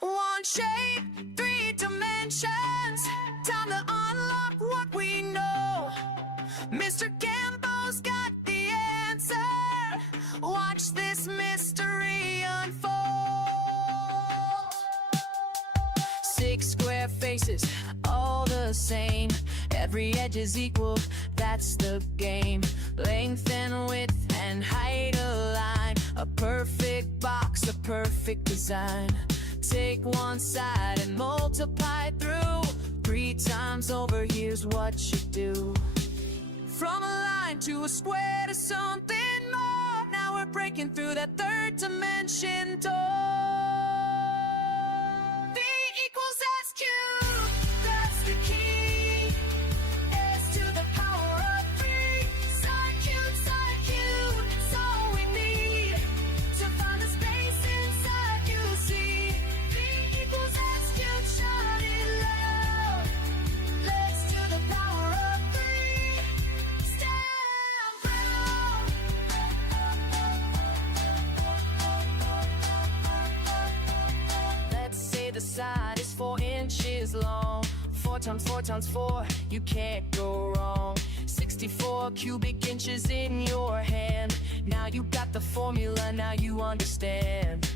One shape, three dimensions. Time to unlock what we know. Mr. Gamboa's got the answer. Watch this mystery unfold. 6 square faces, all the same. Every edge is equal, that's the game. Length and width and height align. A perfect box, a perfect design. Take one side and multiply through. 3 times over, here's what you do. From a line to a square to something more. Now we're breaking through that 3rd dimension door. V equals SQ, that's the key. S to the power of 3. Sine cubed, it's all we need to find the space inside, you see. V equals SQ, shout it loud. Let's to the power of 3. Stand proud. Let's say the side is 4 inches long. 4 times 4 times 4, you can't go wrong. 64 cubic inches in your hand. Now you got the formula, now you understand.